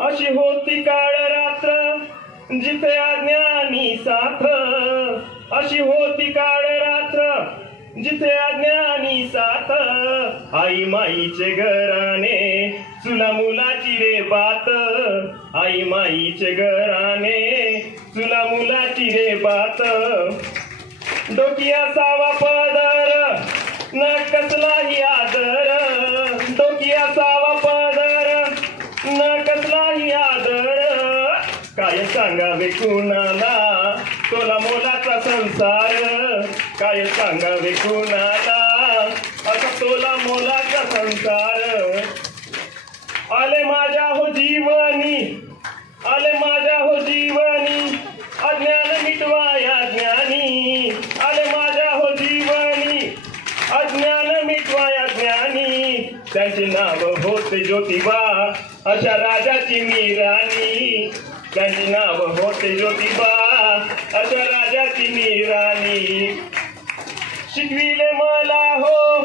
अशी होती काळ रात्र जिथे अज्ञानी साथ, अशी होती काळ रात्र जिथे अज्ञानी साथ. आई माईचे घराने चुला मुलाची रे बात, आई माईचे घराने चुला मुलाची रे बात. डोकी असावा पदर न कसलाही आदर, डोकी असावा पदर न कसलाही आदर. काय सांगावे कुणाला तोला मोलाचा संसार, काय सांगावे कुणाला असा तोला मोलाचा संसार. आले माझ्या हो जीवनी, आले माझ्या हो जीवनी अज्ञान मिटवाया ज्ञानी, आले माझ्या हो जीवनी अज्ञान मिटवाया ज्ञानी. त्यांचे नाव होते ज्योतिबा अशा राजाची मी राणी, त्यांचे नाव होते ज्योतिबा अशा राजाची मी राणी. शिकविले मला हो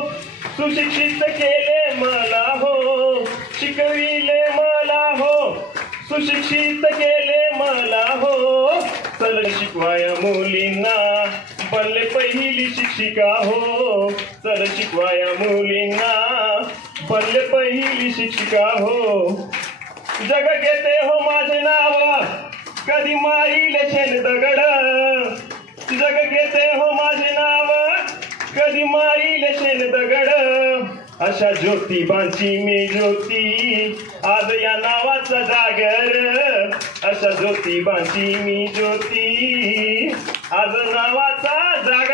सुशिक्षित केले मला हो, शिकविले मला हो सुशिक्षित केले मला हो. चल शिकवाया मुलींना बनले पहिली शिक्षिका हो, चल शिकवाया मुलींना बनले पहिली शिक्षिका हो. जग घेते हो माझे नाव कधी मारीले शेण दगड, जग घेते हो माझे नाव कधी मारीले शेण दगड. अशा ज्योतिबांची मी ज्योती आज या नावाचा जागर, अशा ज्योतिबांची मी ज्योती आज नावाचा जागर.